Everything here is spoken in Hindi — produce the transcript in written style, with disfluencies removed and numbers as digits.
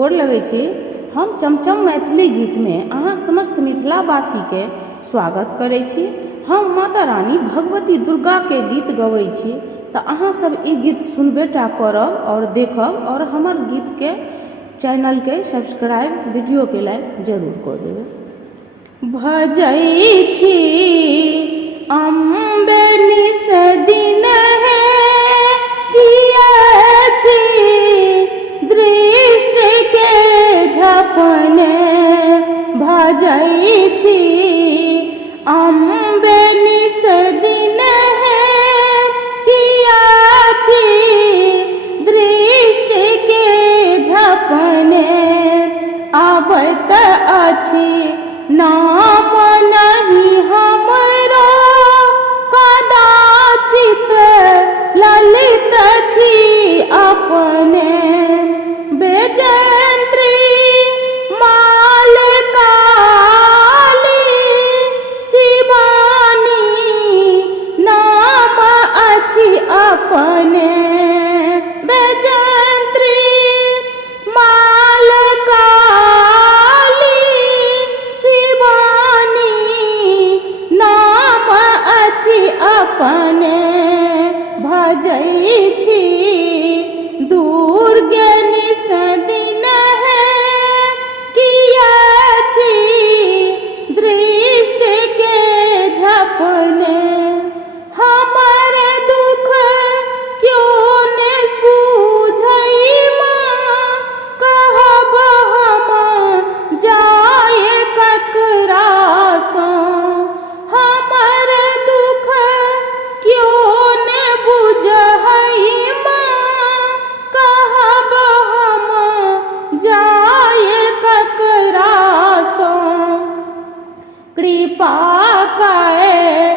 गोर लगै छी। हम चमचम मैथिली गीत में अहाँ समस्त मिथिलावासी के स्वागत करै छी। हम माता रानी भगवती दुर्गा के गीत गबै छी, तऽ अहाँ सब ई गीत सुनबेटा करब और देखब और हमर गीत के चैनल के सब्सक्राइब, वीडियो के लाइक जरूर कऽ देबै। भजै छी अम्बे निस दिन है किया छी दृष्टि के झपने, भजै छी अम्बे निस दिन है किया छी दृष्टि के झपने, आबैत अछि नाम नहीं हमरो कदाचित ललित छी अपने, बेजंत्री माल काली शिवानी नाम अछि अपने, बेजंत्री माल काली शिवानी नाम अछि अपने, भजै छी दुर्गे निस दिन है किया छी दृष्टि के झपने, हमर दुख क्यों ने बूझै माँ कहब हम जाए ककरा सँ, हमर दुख क्यों ने बुझै माँ कहब हम जाए ककरा सँ, कृपा कए